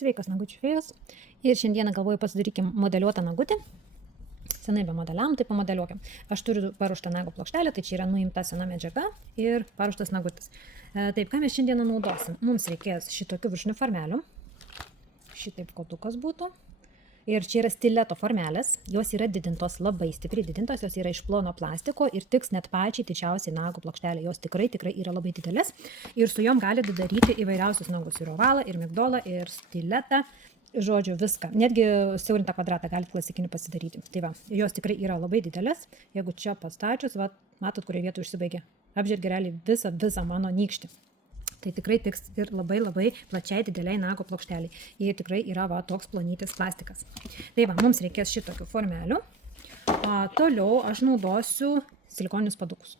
Sveikas nagučių fėjos. Ir šiandieną galvoju pasidarykim modeliuotą nagutį. Senai be modeliam, tai pamodeliuokim. Aš turiu paruoštą nago plokštelę, tai čia yra nuimta sena medžiaga ir paruoštas nagutis. Taip, ką mes šiandieną naudosim? Mums reikės šitokių viršinių formelių. Šitaip kotukas būtų. Ir čia yra stileto formelės, jos yra didintos, labai stipriai didintos, jos yra iš plono plastiko ir tiks net pačiai didžiausiai nago plokštelė. Jos tikrai yra labai didelės ir su jom galite daryti įvairiausius nagus, ir ovalą, ir migdolą, ir stiletą, žodžiu, viską. Netgi siaurintą kvadratą galite klasikinį pasidaryti. Tai va, jos tikrai yra labai didelės. Jeigu čia pastačius, va, matot, kurioje vietoje užsibaigė. Apžergia realiai visą mano nykštį. Tai tikrai tiks ir labai plačiai dideliai nago plokšteliai. Ir tikrai yra va toks plonytis plastikas. Tai va, mums reikės šitokių formelių. Toliau aš naudosiu silikoninius padukus.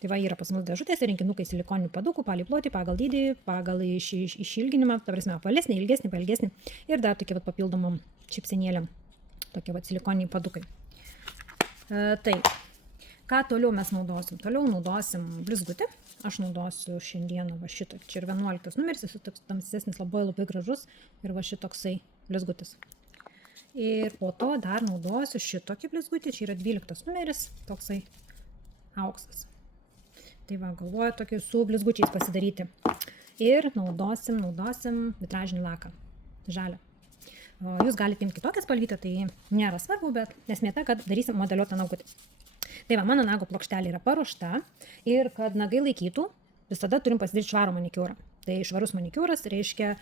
Tai va, yra pas mus dėžutės ir rinkinukai silikoninių padukų, palei plotį, pagal dydį, pagal išilginimą, ta prasme, apvalesnį, ilgesnį, pailgesnį. Ir dar tokie va papildomam čipsenėliam, tokie va silikoniniai padukai. Tai, ką toliau mes naudosim? Toliau naudosim blizgutį. Aš naudosiu šiandieną va šitą. Čia ir 11 numeris, jis toks tamsesnis, labai gražus. Ir va šitoksai blizgutis. Ir po to dar naudosiu šitokį blizgutį. Čia yra 12 numeris, toksai auksas. Tai va, galvoju tokį su blizgučiais pasidaryti. Ir naudosim vitražinį laką. Žalią. Jūs galite imti kitokią spalvytę, tai nėra svarbu, bet esmė ta, kad darysim modeliuotą nagutį. Tai va, mano nago plokštelė yra paruošta ir kad nagai laikytų, visada turim pasidaryti švarų manikiūrą. Tai švarus manikiūras reiškia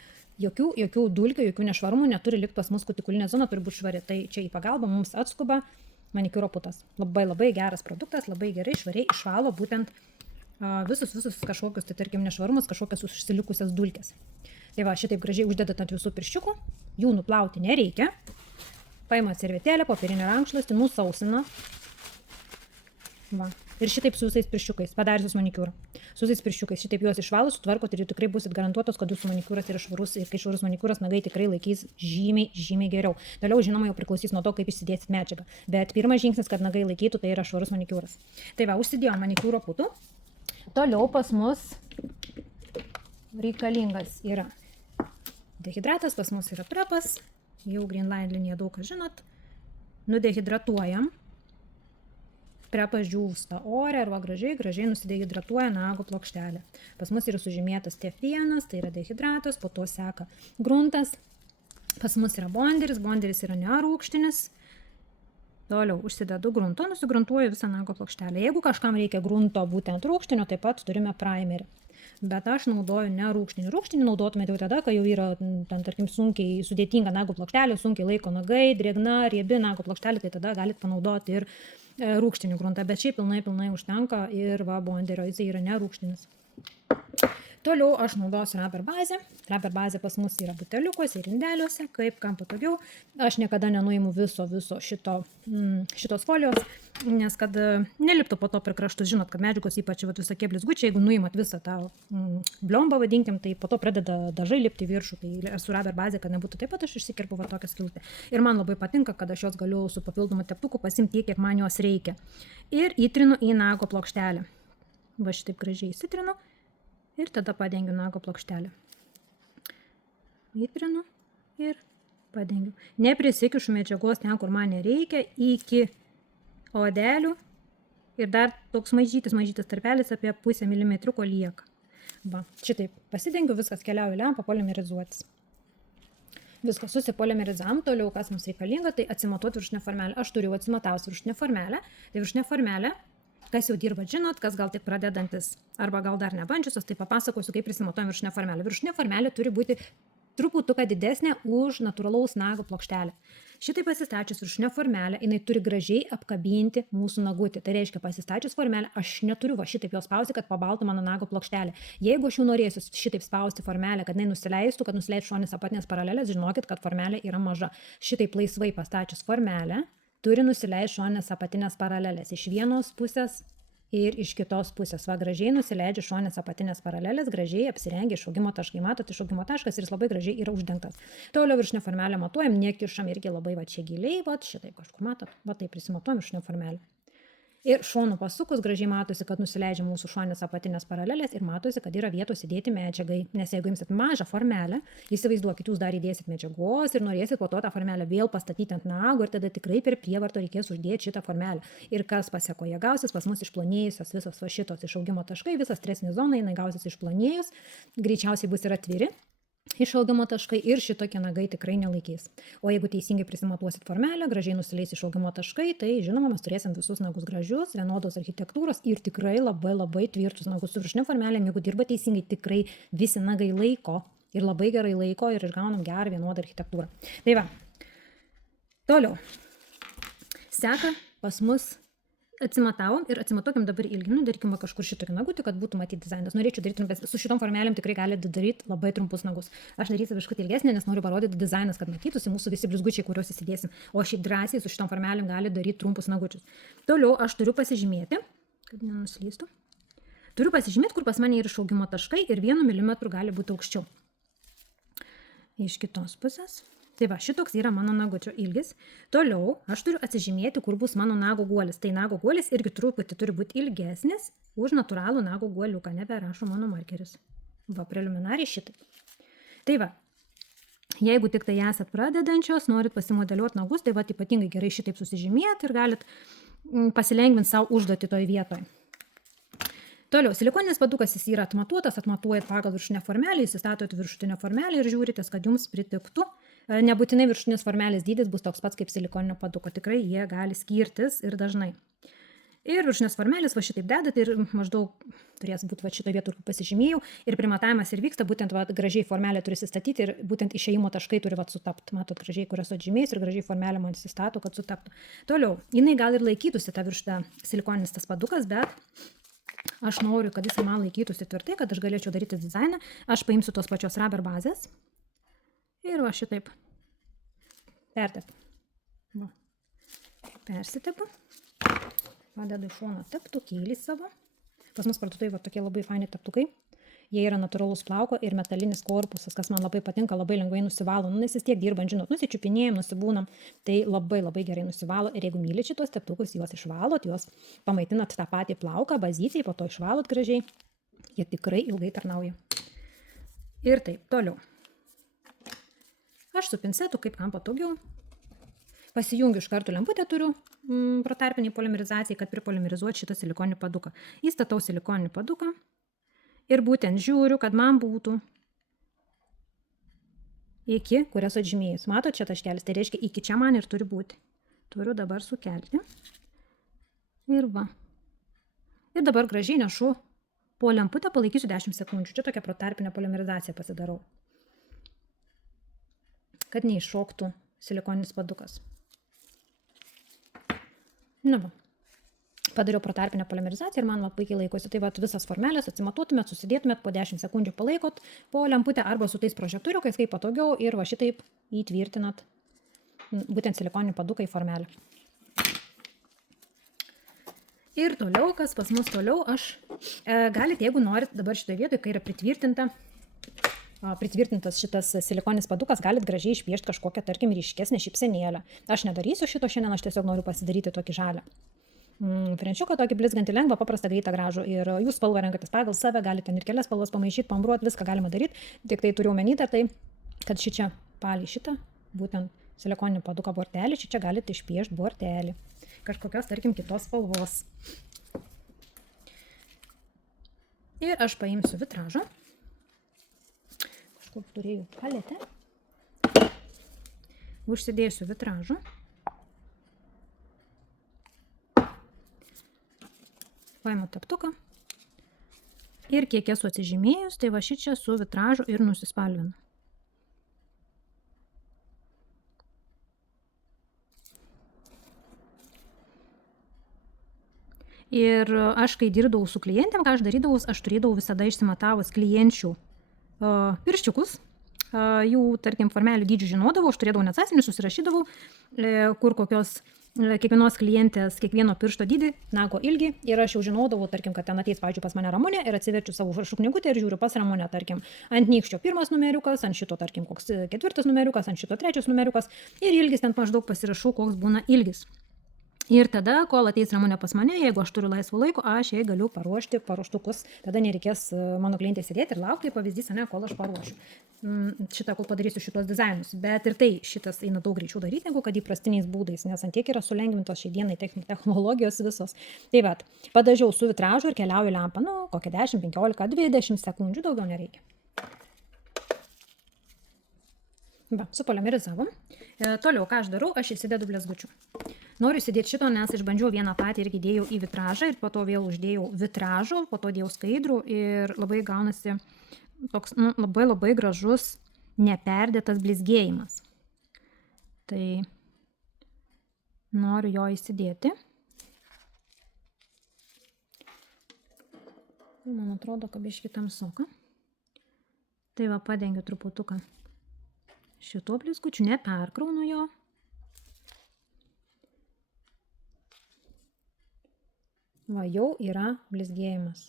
jokių dulkių, jokių nešvarumų neturi likti pas mus, kutikulinė zona turi būti švari. Tai čia į pagalbą mums atskuba manikiūro putas. Labai geras produktas, labai gerai švariai išvalo būtent visus kažkokius, tai tarkim, nešvarumus, kažkokias užsilikusias dulkės. Tai va, šitaip gražiai uždedat ant visų pirščiukų, jų nuplauti nereikia. Paimat servetėlę, popierinį rankšluostį, nusausina. Va. Ir šitaip su visais pirščiukais, padariusius manikiūrą. Su visais pirščiukais, šitaip juos išvalus, sutvarkot ir tikrai busit garantuotos, kad jūsų manikiūras yra švarus ir kai švarus manikiūras nagai tikrai laikys žymiai geriau. Toliau, žinoma, jau priklausys nuo to, kaip išsidėsit medžiagą. Bet pirmas žingsnis, kad nagai laikytų, tai yra švarus manikiūras. Tai va, užsidėjom manikiūro putų. Toliau pas mus reikalingas yra dehidratas, pas mus yra prepas. Jau Greenline liniją daug ką žinot. Nudehidratuojam. Prepas džiūsta ore arba gražiai nusidehidratuoja nago plokštelę. Pas mus yra sužymėtas T1, tai yra dehidratas, po to seka gruntas. Pas mus yra bonderis yra nerūgštinis. Toliau užsidedu grunto, nusigruntuoju visą nago plokštelę. Jeigu kažkam reikia grunto būtent rūgštinio, taip pat turime primerį. Bet aš naudoju nerūgštinį. Rūgštinį naudotumėte jau tada, kai jau yra, tarkim, sunkiai sudėtinga nago plokštelė, sunkiai laiko nagai, drėgna, riebi nago plokštelė, tai tada galite panaudoti ir rūgštinį gruntą. Bet šiaip pilnai užtenka ir va, bonderio, jis yra nerūgštinis. Toliau aš naudosiu rubber bazę. Rubber bazė pas mus yra buteliukuose ir indeliuose, kaip kam patogiau. Aš niekada nenuimu viso šitos folijos, nes kad neliptų po to per kraštus. Žinot, kad medžiagos ypač visokie blizgučiai, jeigu nuimat visą tą bliombą, vadinkim, tai po to pradeda dažai lipti viršų. Tai su rubber bazė, kad nebūtų taip pat, aš išsikirpu va tokią skilutę. Ir man labai patinka, kad aš jos galiu su papildomu teptuku pasimti tiek, kiek man jos reikia. Ir įtrinu į nago plokštelę. Va šitaip gražiai įsitrinu. Ir tada padengiu nago plokštelę. Įtrinu ir padengiu. Neprisikišu medžiagos ten, kur man nereikia, iki odelių. Ir dar toks mažytis tarpelis apie 0,5 milimetriuko lieka. Va, šitaip pasidengiu, viskas keliauja į lempą polimerizuotis. Viskas susipolimerizavom, toliau kas mums reikalinga, tai atsimatuoti viršutinę formelę. Aš turiu atsimatavus viršutinę formelę. Tai viršutinė formelė, kas jau dirba, žinot, kas gal tik pradedantis arba gal dar nebandžiusios, tai papasakosiu, kaip prisimatuojam viršutinę formelę. Viršutinė formelė turi būti truputuką didesnė už natūralaus nago plokštelę. Šitai pasistačius viršutinę formelę, jinai turi gražiai apkabinti mūsų nagutį. Tai reiškia, pasistačius formelę, aš neturiu va šitaip jos spausti, kad pabaltų mano nago plokštelę. Jeigu aš jau norėsiu šitaip spausti formelę, kad jinai nusileistų, kad nusileistų šoninės apatinės paralelės, žinokit, kad formelė yra maža. Šitaip laisvai pastačius formelę, turi nusileisti šoninės apatinės paralelės iš vienos pusės ir iš kitos pusės. Va, gražiai nusileidžia šoninės apatinės paralelės, gražiai apsirengia išaugimo taškai. Matot, išaugimo taškas ir jis labai gražiai yra uždengtas. Toliau viršutinę formelę matuojam, nekišam irgi labai va čia giliai, va šitaip kažkur matot, va taip prisimatuojam viršutinę formelę. Ir šonų pasukus gražiai matosi, kad nusileidžia mūsų šonės apatinės paralelės ir matosi, kad yra vietos įdėti medžiagai. Nes jeigu imsit mažą formelę, įsivaizduokit, jūs dar įdėsit medžiagos ir norėsit po to tą formelę vėl pastatyti ant nago ir tada tikrai per prievartą reikės uždėti šitą formelę. Ir kas pasiekoje gausis, pas mus išplonėjusios visos va šitos išaugimo taškai, visas stresinė zona, jinai gausis išplonėjus, greičiausiai bus ir atviri išaugimo taškai ir šitokie nagai tikrai nelaikys. O jeigu teisingai prisimatuosit formelę, gražiai nusileis išaugimo taškai, tai žinoma, mes turėsim visus nagus gražius, vienodos architektūros ir tikrai labai tvirtus nagus su viršutinė formelė. Jeigu dirba teisingai, tikrai visi nagai laiko ir labai gerai laiko ir išgaunam gerą vienodą architektūrą. Tai va, toliau. Seka pas mus atsimatavom ir atsimatuokim dabar ilgį, darykim kažkur šitokį nagutį, kad būtų matyti dizainas. Norėčiau daryti trumpesnį, su šitom formelėm tikrai galite daryti labai trumpus nagus. Aš darysiu biškutį ilgesnį, nes noriu parodyti dizainas, kad matytųsi mūsų visi blizgučiai, kuriuos įsidėsim. O šiaip drąsiai su šitom formelėm gali daryti trumpus nagučius. Toliau aš turiu pasižymėti, kad nenuslystų. Turiu pasižymėti, kur pas mane yra išaugimo taškai ir 1 mm gali būti aukščiau. Iš kitos pusės. Tai va, šitoks yra mano nagučio ilgis. Toliau aš turiu atsižymėti, kur bus mano nago guolis. Tai nago guolis irgi truputį turi būti ilgesnis už natūralų nago guoliuką, neberašo mano markeris. Va, preliminariai šitaip. Tai va, jeigu tik tai esat pradedančios, norit pasimodeliuoti nagus, tai va, ypatingai gerai šitaip susižymėti ir galit pasilengvinti savo užduotį toj vietoj. Toliau, silikoninis padukas jis yra atmatuotas, atmatuojat pagal viršutinę formelę, įsistatot viršutinę formelę ir žiūritės, kad jums pritiktų. Nebūtinai viršutinės formelės dydis bus toks pats kaip silikoninio paduko, tikrai jie gali skirtis ir dažnai. Ir viršutinės formelės va šitaip dedat ir maždaug turės būti va šito vietų, kur pasižymėjau. Ir primatavimas ir vyksta, būtent va, gražiai formelė turi įsistatyti ir būtent išėjimo taškai turi va sutapti. Matot, gražiai, kur esu atžymėjęs ir gražiai formelė man įsistato, kad sutaptų. Toliau, jinai gal ir laikytųsi tą viršutinę silikoninis tas padukas, bet aš noriu, kad jis man laikytųsi tvirtai, kad aš galėčiau daryti dizainą. Aš paimsiu tos pačios rubber bazės ir va šitaip pertepu. Va. Persitepu. Padedu į šoną teptukėlį savo. Pas mus parduotuvėje va tokie labai faini teptukai. Jie yra natūralus plauko ir metalinis korpusas, kas man labai patinka, labai lengvai nusivalo. Nes vis tiek dirbant, žinot, nusičiupinėjom, nusibūnam, tai labai labai gerai nusivalo. Ir jeigu mylit šitos teptukus, juos išvalot, juos pamaitinat tą patį plauką, bazyciai, po to išvalot gražiai. Jie tikrai ilgai tarnauja. Ir taip, toliau. Aš su pincetu, kaip kam patogiau, pasijungiu iš karto lemputę turiu protarpiniai polimerizacijai, kad pripolimerizuoti šitą silikoninį paduką. Įstatau silikoninį paduką. Ir būtent žiūriu, kad man būtų iki, kurias atžymėjus. Matot, čia taškelis, tai reiškia, iki čia man ir turi būti. Turiu dabar sukelti. Ir va. Ir dabar gražiai nešu po lemputę, palaikysiu 10 sekundžių. Čia tokia protarpinė polimerizacija pasidarau. Kad neiššoktų silikoninis padukas. Na va. Padariau protarpinę polimerizaciją ir man puikiai laikosi. Tai vat visas formelės atsimatuotumėt, susidėtumėt, po 10 sekundžių palaikot po lemputę arba su tais prožektoriukais, kaip patogiau, ir va šitaip įtvirtinat būtent silikoninį paduką į formelę. Ir toliau, kas pas mus toliau, aš galite, jeigu norit dabar šitoje vietoje, kai yra pritvirtintas šitas silikoninis padukas, galit gražiai išpiešti kažkokią, tarkim, ryškesnę šypsenėlę. Aš nedarysiu šito šiandien, aš tiesiog noriu pasidaryti tokį žalią. Frenčiuką tokį blizgantį lengvą, paprastą, greitą, gražų. Ir jūs spalvą renkatės pagal save, galite ten ir kelias spalvas pamaišyti, pambruoti, viską galima daryti. Tik tai turiu omenyje tai, kad šičia palei šitą, būtent silikoninį paduką bortelį, šičia galite išpiešti bortelį. Kažkokios, tarkim, kitos spalvos. Ir aš paimsiu vitražą. Kažkur turėjau paletę. Užsidėsiu vitražą. Paimu teptuką. Ir kiek esu atsižymėjus, tai va šičia su vitražu ir nusispalvinu. Ir aš, kai dirbdavau su klientėm, ką aš darydavau, aš turėdavau visada išsimatavus klienčių pirščiukus. Jų, tarkim, formelių dydžių žinodavau, aš turėdavau net sąsiuvinius, susirašydavau, kur kokios kiekvienos klientės, kiekvieno piršto dydį, nago ilgį. Ir aš jau žinodavau, tarkim, kad ten ateis, pavyzdžiui, pas mane Ramunė ir atsiverčiu savo užrašų knygutę ir žiūriu pas Ramunę, tarkim, ant nykščio 1 numeriukas, ant šito, tarkim, koks 4 numeriukas, ant šito 3 numeriukas ir ilgis ten maždaug pasirašau, koks būna ilgis. Ir tada, kol ateis Ramunė pas mane, jeigu aš turiu laisvo laiko, aš jai galiu paruošti paruoštukus. Tada nereikės mano klientė sėdėti ir laukti, pavyzdys, ne, kol aš paruošiu. Šitą, kol padarysiu šitos dizainus. Bet ir tai šitas eina daug greičiau daryti, negu kad įprastiniais būdais, nes ant tiek yra sulengvintos šiai dienai technologijos visos. Tai vat, padažiau su vitražu ir keliauju lempą, nu, kokią 10, 15, 20 sekundžių, daugiau nereikia. Va, supolimerizavom. Toliau, ką aš darau, aš įsidedu blizgučių. Noriu įsidėti šito, nes išbandžiau vieną patį irgi dėjau į vitražą ir po to vėl uždėjau vitražo, po to dėjau skaidrų ir labai gaunasi toks labai gražus neperdėtas blizgėjimas. Tai noriu jo įsidėti. Man atrodo, kad biškį tamsoka. Tai va, padengiu truputuką šito blizgučiu, neperkraunu jo. Va, jau yra blizgėjimas.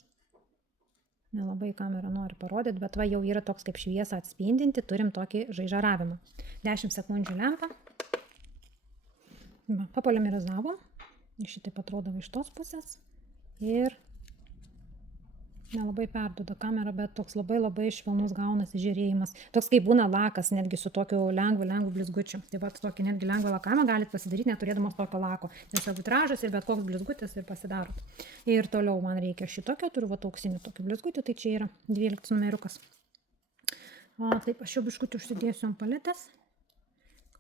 Nelabai kamera nori parodyti, bet va, jau yra toks kaip šviesą atspindinti, turim tokį žaižaravimą. 10 sekundžių lempą. Va, papolimerizavom. Šitaip atrodo iš tos pusės. Ir nelabai perduoda kamera, bet toks labai švelnus gaunasi žiūrėjimas. Toks kaip būna lakas, netgi su tokiu lengvu blizgučiu. Tai va, tokį netgi lengvą lakavimą galite pasidaryti, neturėdamas tokio lako. Tiesiog vitražas ir bet koks blizgutis ir pasidarot. Ir toliau man reikia šitokio, turiu va auksinį tokį blizgutį, tai čia yra 12 numeriukas. O taip, aš jau biškutį užsidėsiu ant paletės.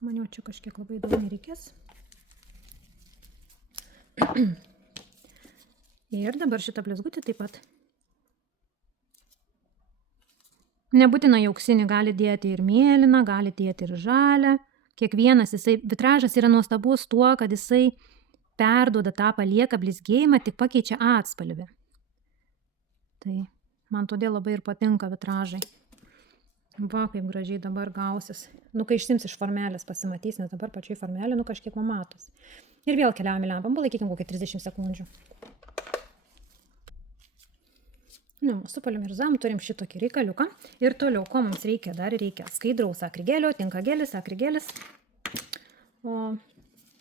Man jau čia kažkiek labai daug nereikės. Ir dabar šitą blizgutį taip pat. Nebūtina į auksinį, gali dėti ir mėlyną, gali dėti ir žalią. Kiekvienas, vitražas yra nuostabus tuo, kad jisai perduoda tą palieka blizgėjimą, tik pakeičia atspalvį. Tai man todėl labai ir patinka vitražai. Va, kaip gražiai dabar gausis. Nu, kai išsims iš formelės pasimatys, nes dabar pačioj formelė, nu kažkiek man matos. Ir vėl keliaujame lempam, palaikykim kokį 30 sekundžių. Nu, supolimerizavom, turim šitokį reikaliuką. Ir toliau, ko mums reikia, dar reikia skaidraus akrigelio, tinka gelis, akrigelis. O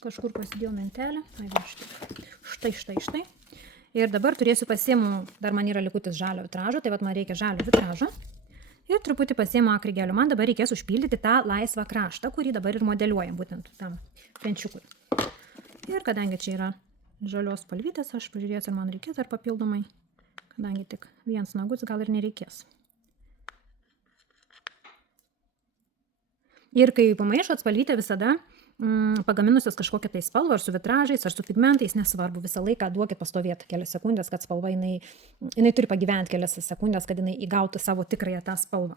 kažkur pasidėjau mentelę. Štai. Ir dabar turėsiu pasiimu, dar man yra likutis žalio vitražo, tai vat man reikia žalio vitražo. Ir truputį pasiimu akrigelio. Man dabar reikės užpildyti tą laisvą kraštą, kurį dabar ir modeliuojam, būtent tam frenčiukui. Ir kadangi čia yra žalios spalvytės, aš pažiūrėsiu, ar man reikės ar papildomai. Kadangi tik vienas nagutis, gal ir nereikės. Ir kai pamaišot spalvytę visada, pagaminusios kažkokią tai spalvą, ar su vitražais, ar su pigmentais, nesvarbu, visą laiką duokit pastovėti kelias sekundės, kad spalva jinai turi pagyventi kelias sekundės, kad jinai įgautų savo tikrąją tą spalvą.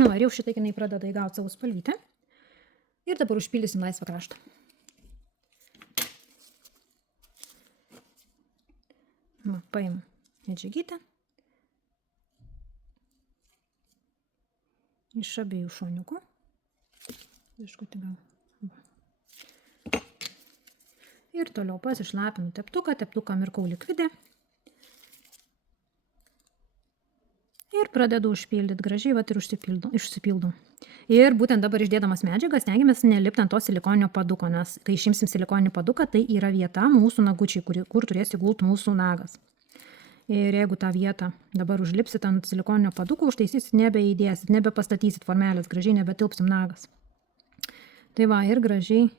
Nu, ir jau šitai jinai pradeda įgauti savo spalvytę. Ir dabar užpildysim laisvą kraštą. Paimu medžiagytę. Iš abiejų šoniukų. Iškutį gal. Ir toliau pasišlapinu teptuką mirkau likvidė. Ir pradedu užpildyti gražiai, vat ir išsipildau. Ir būtent dabar išdėdamas medžiagą stengiamės nelipti ant to silikoninio paduko, nes kai išimsim silikoninį paduką, tai yra vieta mūsų nagučiai, kur turės įgulti mūsų nagas. Ir jeigu tą vietą dabar užlipsit ant silikoninio paduko, užtaisysit, nebeįdėsit, nebepastatysit formelės, gražiai nebetilpsim nagas. Tai va, ir gražiai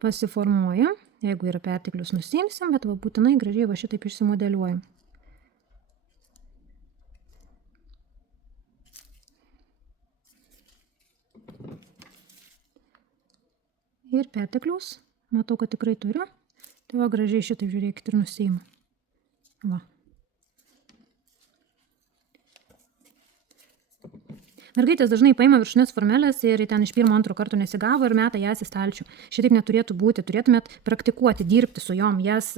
pasiformuoja. Jeigu yra perteklius, nusiimsim, bet va, būtinai gražiai va šitaip išsimodeliuojam. Ir perteklius, matau, kad tikrai turiu. Tai va, gražiai šitaip žiūrėkit ir nusiimu. Va. Mergaitės dažnai paima viršutinės formelės ir ten iš pirmo antro karto nesigavo ir meta jas į stalčių. Šitaip neturėtų būti. Turėtumėt praktikuoti, dirbti su jom, jas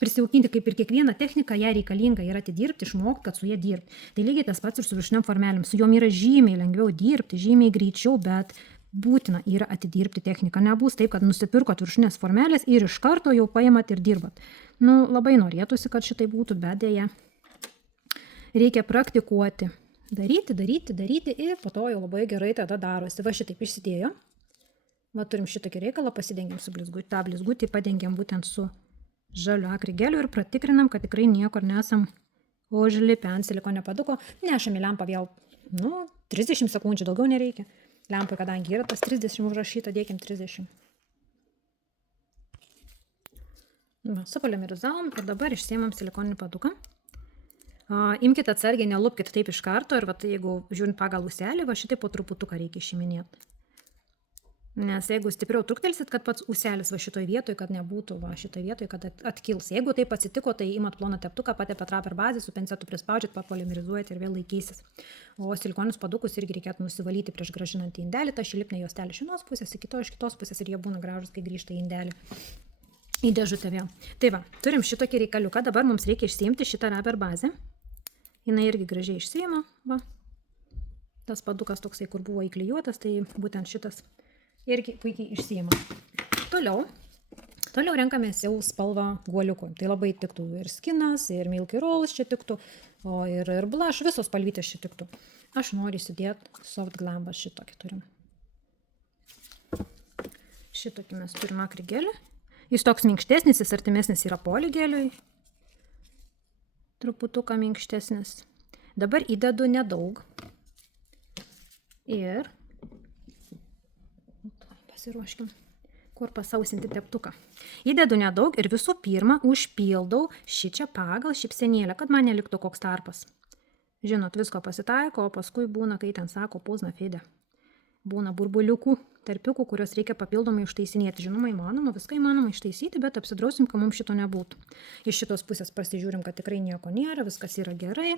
prisijaukinti kaip ir kiekvieną techniką, ją reikalinga yra atidirbti, išmokti, kad su jie dirbti. Tai lygiai tas pats ir su viršutiniam formelėm. Su jom yra žymiai lengviau dirbti, žymiai greičiau, bet būtina yra atidirbti techniką. Nebus taip, kad nusipirkot viršutinės formelės ir iš karto jau paimat ir dirbat. Nu, labai norėtųsi, kad šitai būtų, bet dėja. Reikia praktikuoti. Daryti ir po to jau labai gerai tada darosi. Va šitaip išsidėjo. Va, turim šitokį reikalą, pasidengiam su blizgutį. Ta blizgutį padengiam būtent su žaliu akrigeliu ir pratikrinam, kad tikrai niekur nesam užlipę ant silikonio paduko. Nešam į lempą vėl, 30 sekundžių, daugiau nereikia. Lempai, kadangi yra tas 30 užrašyta, dėkim 30. Va, supolimerizavom ir dabar išsiemam silikoninį paduką. Imkite atsargiai, nelupkite taip iš karto ir va, jeigu žiūrint pagal ūselį, va šitai po truputuką reikia išiminėti. Nes jeigu stipriau truktelsit, kad pats ūselis va šitoj vietoj, kad nebūtų va šitoj vietoj, kad atkils. Jeigu taip atsitiko, tai imat ploną teptuką, patepėt Rubber bazę, su pincetu prispaudžiat, papolimerizuojat ir vėl laikysis. O silikoninius padukus irgi reikėtų nusivalyti prieš grąžinant į indelį. Ta šilipnė juostelė iš vienos pusės, iš kitos pusės ir jie būna gražus, kai grįžta į indelį. Į dėžutę vėl. Tai va, turim šitokį reikaliuką, dabar mums reikia išsiimti šitą Rubber bazę. Jinai irgi gražiai išsiima, va. Tas padukas toksai, kur buvo įklijuotas, tai būtent šitas irgi puikiai išsiima. Toliau renkamės jau spalvą guoliukų. Tai labai tiktų ir skinas, ir Milky Rolls čia tiktų, o ir blush, visos spalvytės čia tiktų. Aš noriu įsidėti Soft Glam, šitokį turim. Šitokį mes turim akrigelį. Jis toks minkštesnis, jis artimesnis yra poligeliui. Truputuką minkštesnis. Dabar įdedu nedaug. Ir pasiruoškim, kur pasausinti teptuką. Įdedu nedaug ir visų pirma užpildau šičia pagal šypsenėlę, kad man neliktų koks tarpas. Žinot, visko pasitaiko, o paskui būna, kai ten sako, pozna fide. Būna burbuliukų, tarpiukų, kurios reikia papildomai ištaisinėti. Žinoma, įmanoma, viską įmanoma ištaisyti, bet apsidrausim, kad mums šito nebūtų. Iš šitos pusės pasižiūrim, kad tikrai nieko nėra, viskas yra gerai.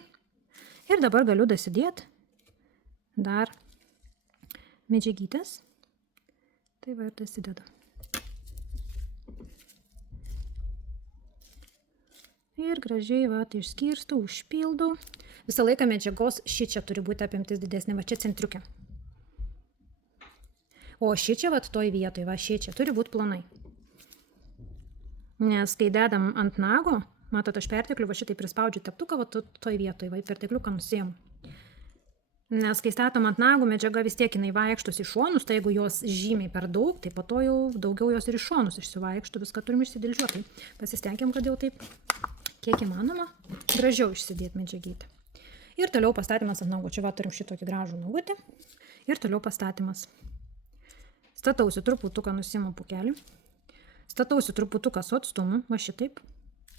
Ir dabar galiu dasidėti dar medžiagytės. Tai va ir dasidedu. Ir gražiai va, išskirstau, užpildau. Visą laiką medžiagos šičia turi būti apimtis didesnė, va čia centriukė. O šičia, va, toj vietoj, va, šičia turi būti plonai. Nes kai dedam ant nago, matot, aš pertekliu, va šitai prispaudžiu teptuką, va, toj vietoj, va, pertekliuką nusiimu. Nes kai statom ant nago, medžiaga vis tiek jinai vaikštus į šonus, tai jeigu jos žymiai per daug, tai po to jau daugiau jos ir iš šonus išsivaikštų, viską turim išsidėliuoti. Pasistengiam, kad jau taip, kiek įmanoma, gražiau išsidėti medžiagytę. Ir toliau pastatymas ant nago. Čia va, turim šitokį gražų nagutį. Ir toliau pastatymas. Statausi truputuką, nusiimu pukelį. Statausi truputuką su atstumu, va šitaip.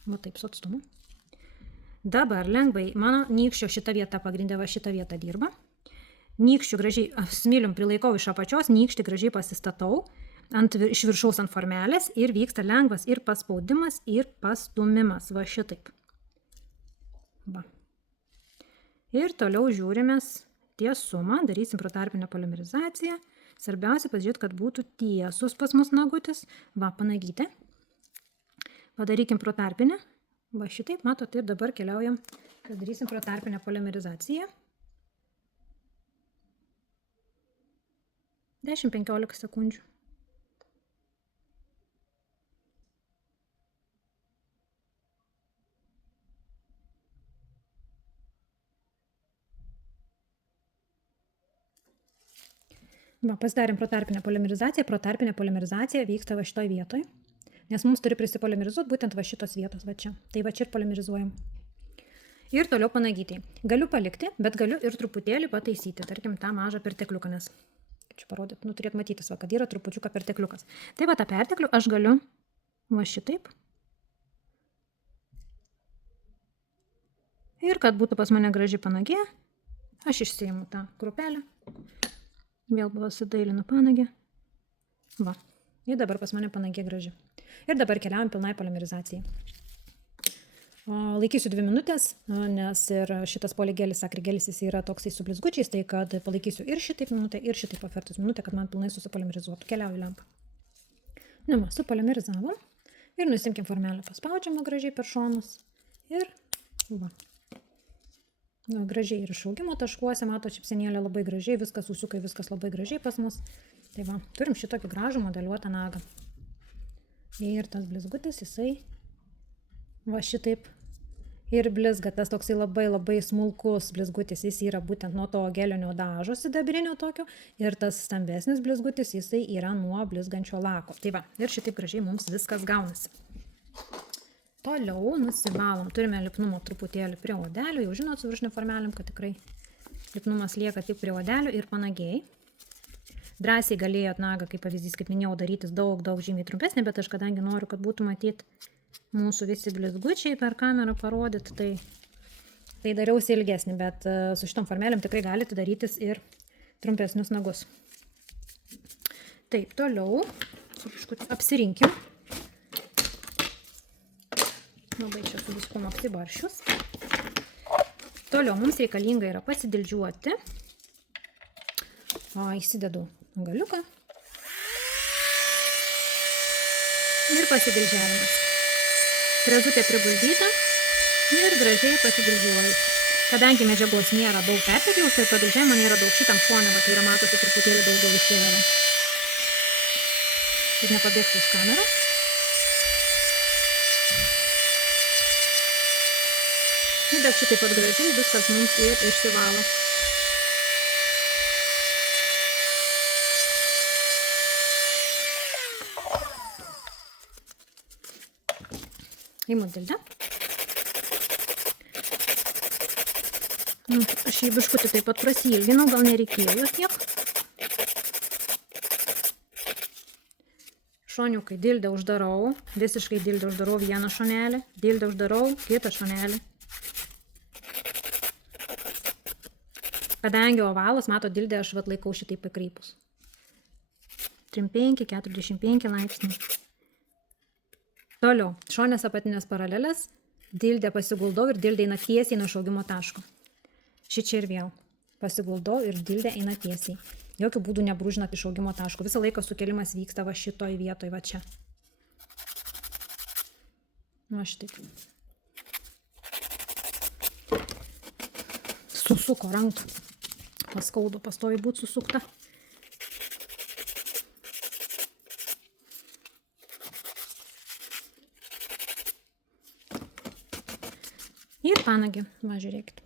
Va taip su atstumu. Dabar lengvai, mano nykščio šita vieta pagrindė, va šita vieta dirba. Nykščių gražiai, smilium prilaikau iš apačios, nykštį gražiai pasistatau iš viršaus ant formelės ir vyksta lengvas ir paspaudimas, ir pastumimas, va šitaip. Va. Ir toliau žiūrimės tiesumą, darysim protarpinę polimerizaciją. Svarbiausia pasižiūrėti, kad būtų tiesus pas mus nagutis. Va, panagytė. Padarykim protarpinę. Va šitaip, matot, ir dabar keliaujam, kad darysim protarpinę polimerizaciją. 10-15 sekundžių. Va, pasidarėm protarpinę polimerizaciją. Protarpinė polimerizacija vyksta va šitoj vietoj, nes mums turi prisipolimerizuoti būtent va šitos vietos, va čia. Tai va čia ir polimerizuojam. Ir toliau panagytį. Galiu palikti, bet galiu ir truputėlį pataisyti, tarkim, tą mažą pertekliuką, nes čia parodyt, turėt matytis, va, kad yra trupučiuką pertekliukas. Tai va, tą perteklių aš galiu va šitaip. Ir kad būtų pas mane graži panagė, aš išsiimu tą grupelę. Vėl pasidailinu panagę. Va. Ir dabar pas mane panagė graži. Ir dabar keliaujam pilnai polimerizacijai. Laikysiu 2 minutės, nes ir šitas poligelis, akrigelis, jis yra toksai su blizgučiais, tai kad palaikysiu ir šitaip minutę, ir šitaip apvertus minutę, kad man pilnai susipolimerizuotų. Keliauju lempą. Nu, va, supolimerizavom. Ir nusimkim formelę, paspaudžiamą gražiai per šonus. Ir va. Gražiai ir išaugimo taškuose, mato, šypsenėlė labai gražiai, viskas ūsiukai, viskas labai gražiai pas mus. Tai va, turim šitokį gražų modeliuotą nagą. Ir tas blizgutis, jisai va šitaip Ir blizga, tas toksai labai smulkus blizgutis, jis yra būtent nuo to gelinio dažo sidabrinio tokio, ir tas stambesnis blizgutis, jisai yra nuo blizgančio lako. Tai va, ir šitaip gražiai mums viskas gaunasi. Toliau nusivalom, turime lipnumo truputėlį prie odelių, jau žinot su viršinio formelėm, kad tikrai lipnumas lieka tik prie odelių ir panagiai. Drąsiai galėjot nagą, kaip pavyzdys, kaip minėjau, darytis daug žymiai trumpesnė, bet aš kadangi noriu, kad būtų matyti mūsų visi blizgučiai per kamerą parodyti, tai dariausi ilgesnį, bet su šitom formelėm tikrai galite darytis ir trumpesnius nagus. Taip, toliau apsirinkim. Labai čia su viskuom apsibaršius. Toliau mums reikalinga yra pasidildžiuoti. Įsidedu galiuką. Ir pasidildžiavimas. Frezutė priguldyta ir gražiai pasidildžiuoju. Kadangi medžiagos nėra daug pertekliaus, tai padildžiavimo nėra daug, šitam fone, tai yra matosi truputėlį daugiau išėlė. Ir nepabėgti iš kameros. Ir bet šitaip pat gražiai viskas mums ir išsivalo. Įmu dildę. Aš jį biškutį taip pat prasilginau, gal nereikėjo tiek. Šoniukai dildę uždarau, visiškai dildę uždarau vieną šonelį, dildę uždarau kitą šonelį. Kadangi ovalas, mato, dildę aš laikau šitaip pakreipus. 35, 45 laipsnių. Toliau, šonės apatinės paralelės, dildė pasiguldau ir dildė eina tiesiai nuo išaugimo taško. Šičia ir vėl pasiguldau ir dildė eina tiesiai. Jokių būdų nebrūžinat išaugimo taško. Visą laiką sukėlimas vyksta va šitoj vietoj, va čia. Va šitaip. Susuko ranką. Paskaudo, pastovi būt susukta. Ir panagį, va žiūrėkit.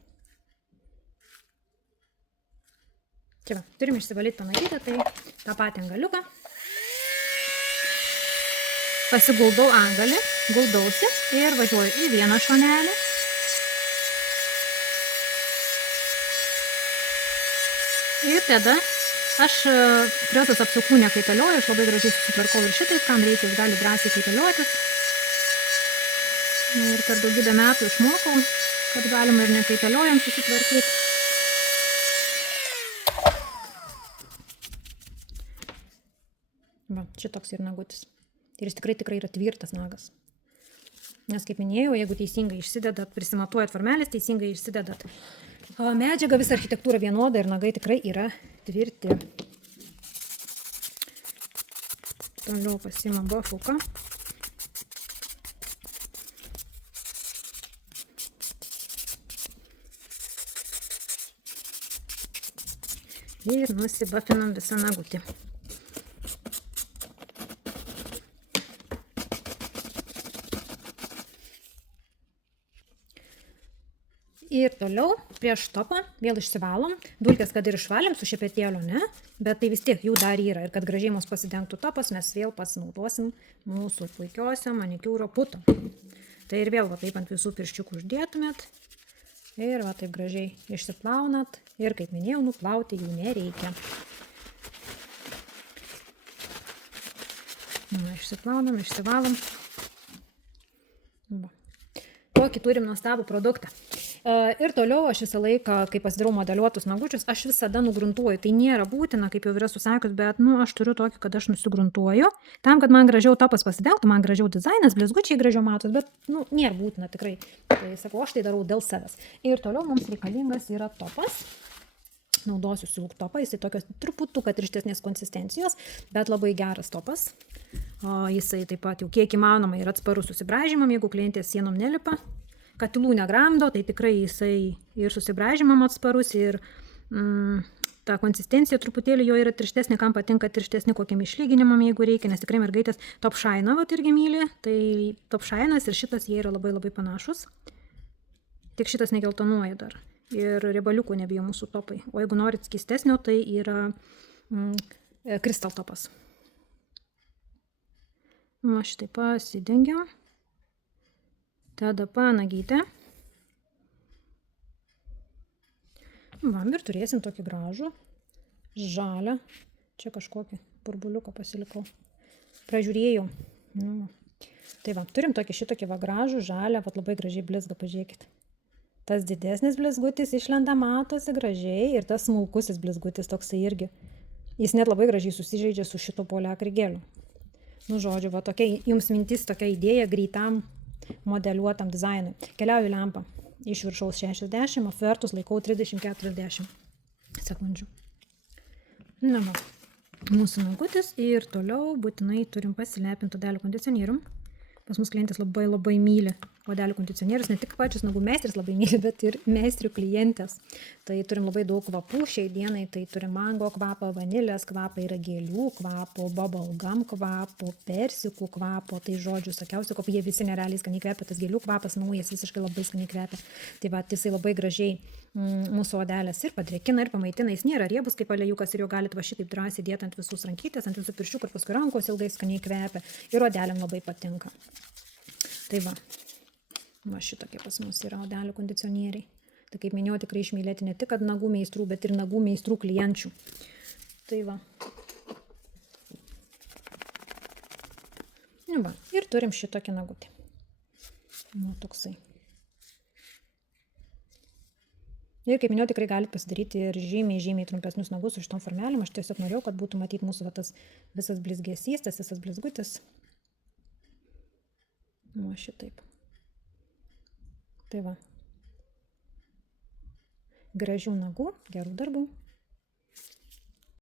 Čia va, turim išsivalyti panagytą, tai tą patį angaliuką. Pasiguldau angalį, guldausi ir važiuoju į vieną šonelį. Ir tada aš frezos apsukų nekaitalioju, aš labai gražiai susitvarkau ir šitais, kam reikia, jis gali drąsiai kaitaliotis. Ir per daugybę metų išmokau, kad galima ir nekaitaliojant susitvarkyti. Va, šitoks ir nagutis. Ir jis tikrai yra tvirtas nagas. Nes, kaip minėjau, jeigu teisingai išsidedat, prisimatuojat formelės, teisingai išsidedat medžiagą, visa architektūra vienoda ir nagai tikrai yra tvirti. Toliau pasiimam bafuką. Ir nusibafinam visą nagutį. Ir toliau prieš topą vėl išsivalom. Dulkės, kad ir išvalėm, su šepetėliu ne, bet tai vis tiek jų dar yra. Ir kad gražiai mums pasidengtų topas, mes vėl pasinaudosim mūsų puikiosio manikiūro puto. Tai ir vėl va taip ant visų pirščiukų uždėtumėt. Ir va taip gražiai išsiplaunat. Ir kaip minėjau, nuplauti jų nereikia. Išsiplaunam, išsivalom. Tokį turim nuostabų produktą. Ir toliau aš visą laiką, kai pasidarau modeliuotus nagučius, aš visada nugruntuoju. Tai nėra būtina, kaip jau yra susakius, bet aš turiu tokį, kad aš nusigruntuoju. Tam, kad man gražiau topas pasidengtų, man gražiau dizainas, blizgučiai gražiau matos, bet nėra būtina tikrai. Tai sakau, aš tai darau dėl savęs. Ir toliau mums reikalingas yra topas. Naudosiu silk topą, jisai tokios truputuką tirštesnės konsistencijos, bet labai geras topas. Jisai taip pat jau kiek įmanoma yra atsparus susibraižymam, jeigu klientės sienom nelipa. Katilų negramdo, tai tikrai jisai ir susibraižymam atsparus, ir ta konsistencija truputėlį jo yra tirštesnė, kam patinka tirštesnė kokiam išlyginimam, jeigu reikia, nes tikrai mergaitės Top Shine irgi myli, tai Top Shine'as ir šitas jie yra labai panašus. Tik šitas negeltonuoja dar. Ir riebaliukų nebijo mūsų topai. O jeigu norit skystesnio, tai yra Crystal topas. Šitai pasidengiam. Tada panagytę. Ir turėsim tokį gražų, žalią. Čia kažkokį burbuliuką pasilikau. Pražiūrėjau. Tai va, turim šitokį va gražų, žalią, vat labai gražiai blizga, pažiūrėkit. Tas didesnis blizgutis išlenda, matosi gražiai, ir tas smulkusis blizgutis toksai irgi. Jis net labai gražiai susižaidžia su šito poliakrigeliu. Žodžiu, va tokia jums mintis, tokia idėja greitam modeliuotam dizainui. Keliauju lempą iš viršaus 60, apvertus laikau 30-40 sekundžių. Mūsų nagutis ir toliau būtinai turim pasilepinti odelių kondicionierium. Pas mus klientas labai myli odelių kondicionierius, ne tik pačius nagų meistris labai myli, bet ir meistrių klientės. Tai turim labai daug kvapų šiai dienai, tai turim mango kvapą, vanilės kvapą, yra gėlių kvapo, bubblegum kvapo, persikų kvapo, tai žodžiu, sakiausi, kad jie visi nerealiai skaniai kvepia, tas gėlių kvapas naujas visiškai labai skaniai kvepia. Tai va, jisai labai gražiai mūsų odelės ir padrėkina, ir pamaitina, jis nėra riebus kaip aliejūkas ir jo galite va šitaip drąsiai dėti ant visus rankytės, ant visų pirščiukų, ir paskui rankos ilgai skaniai kvepia ir odelėm labai patinka. Tai va šitokie pas mus yra odelių kondicionieriai. Tai kaip minėjau, tikrai išmylėti ne tik nagų meistrų, bet ir nagų meistrų klienčių. Tai va. Ir turim šitokį nagutį. Toksai. Ir kaip minėjau, tikrai galite pasidaryti ir žymiai trumpesnius nagus su šitom formelėm. Aš tiesiog norėjau, kad būtų matyti mūsų tas visas blizgesys, tas visas blizgutis. Šitaip. Tai va. Gražių nagų, gerų darbų.